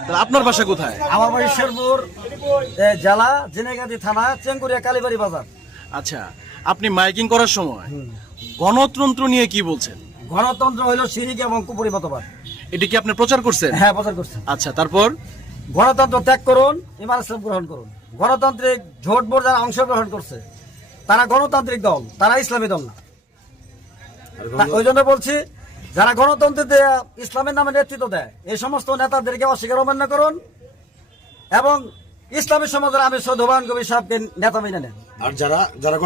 তাহলে আপনার বাসা কোথায়? আমার বাড়ি শেরপুর জেলা জেনেগাদি থানা চেঙ্গুরিয়া কালীবাড়ি বাজার। আচ্ছা, আপনি মাইকিং করার সময় গণতন্ত্র নিয়ে কি বলছেন? গণতন্ত্র হইল শিরিক এবং কুপুরি মতবাদ। এটা কি আপনি প্রচার করছেন? হ্যাঁ, প্রচার করছে। আচ্ছা, তারপর গণতন্ত্র ত্যাগ করুন, ইমান ইসলাম গ্রহণ করুন। গণতান্ত্রিক ভোট বোর্ড যারা অংশগ্রহণ করছে তারা গণতান্ত্রিক দল, তারা ইসলামী দল না। ওই জন্য বলছি, যারা গণতন্ত্রে ইসলামের নামে নেতৃত্ব দেয় এই সমস্ত নেতাদেরকে অস্বীকার অমান্য করুন এবং ইসলামী সমাজের আমির সৈয়দ হুমায়ুন কবির সাহেবকে নেতা মেনে নেন। আর যারা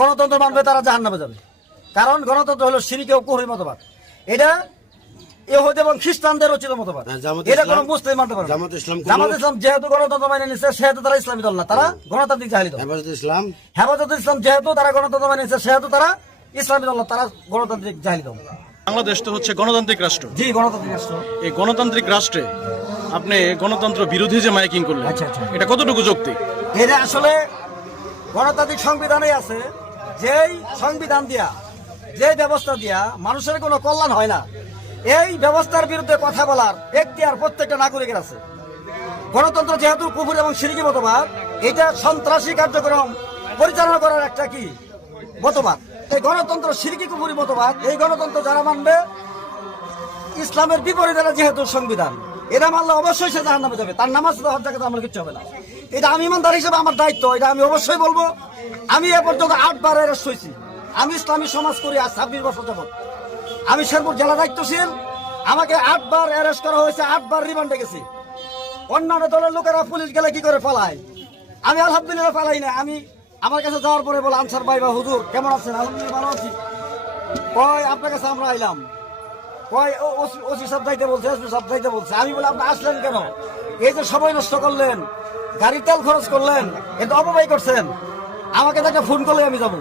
গণতন্ত্র মানবে তারা জাহান্নামে যাবে, কারণ গণতন্ত্র হলো শিরক ও কুফরি মতবাদ। এটা ইহুদি এবং খ্রিস্টানদের রচিত মতবাদ। এটা কোনো মুসলিম মানতে পারে না। জামাত ইসলাম যেহেতু গণতন্ত্র মেনে নিচ্ছে সেহেতু তারা ইসলামী দল না, তারা গণতান্ত্রিক জাহেলি দল। হেফাজতে ইসলাম যেহেতু তারা গণতন্ত্র মেনে নিচ্ছে সেহেতু তারা ইসলামী দল না, তারা গণতান্ত্রিক জাহেলি দল। বাংলাদেশ তো হচ্ছে গণতান্ত্রিক রাষ্ট্র। জি, গণতান্ত্রিক রাষ্ট্র। এই গণতান্ত্রিক রাষ্ট্রে আপনি গণতন্ত্র বিরোধী যে মাইকিং করলেন, আচ্ছা, আচ্ছা। এটা কতটুকু যৌক্তিক? এটা আসলে গণতান্ত্রিক সংবিধানে আছে, যেই সংবিধান দিয়া, যে ব্যবস্থা দিয়া মানুষের কোনো কল্যাণ হয় না, এই ব্যবস্থার বিরুদ্ধে কথা বলার এখতিয়ার প্রত্যেকটা নাগরিকের আছে। গণতন্ত্র যেহেতু কুফর এবং শিরকি মতবাদ, এটা সন্ত্রাসী কার্যক্রম পরিচালনা করার একটা কি মতবাদ। এই গণতন্ত্র শিরকি কুফরি মতবাদ, এই গণতন্ত্র যারা মানবে ইসলামের বিপরীতে যেহেতু সংবিধান, এটা মানলে অবশ্যই সে জাহান্নামে যাবে। তার নামাজ হজ জাকাত আমার কিচ্ছু হবে না। এটা আমি ইমানদার হিসেবে আমার দায়িত্ব, এটা আমি অবশ্যই বলবো। আমি এ পর্যন্ত 8 বার অ্যারেস্ট হয়েছি। আমি ইসলামী সমাজ করি আজ 26 বছর যাবত। আমি শেরপুর জেলা দায়িত্বশীল, আমাকে 8 বার অ্যারেস্ট করা হয়েছে, 8 বার রিমান্ডে গেছি। অন্যান্য দলের লোকেরা পুলিশ গেলে কি করে পালায়, আমি আলহামদুলিল্লাহ পালাই না। আমি আমার কাছে যাওয়ার পরে বলে, আনসার ভাই বা হুজুর কেমন আছেন? আলহামদুলিল্লাহ ভালো আছি। কয় আপনার কাছে আমরা আইলাম, কয় ওসি সাহেব যাইতে বলছে, এসপি সাহেব যাইতে বলছে। আমি বলে আপনি আসলেন কেন? এই যে সময় নষ্ট করলেন, গাড়ির তেল খরচ করলেন, এটা অপব্যয় করছেন, আমাকে তাকে ফোন করলে আমি যাবো।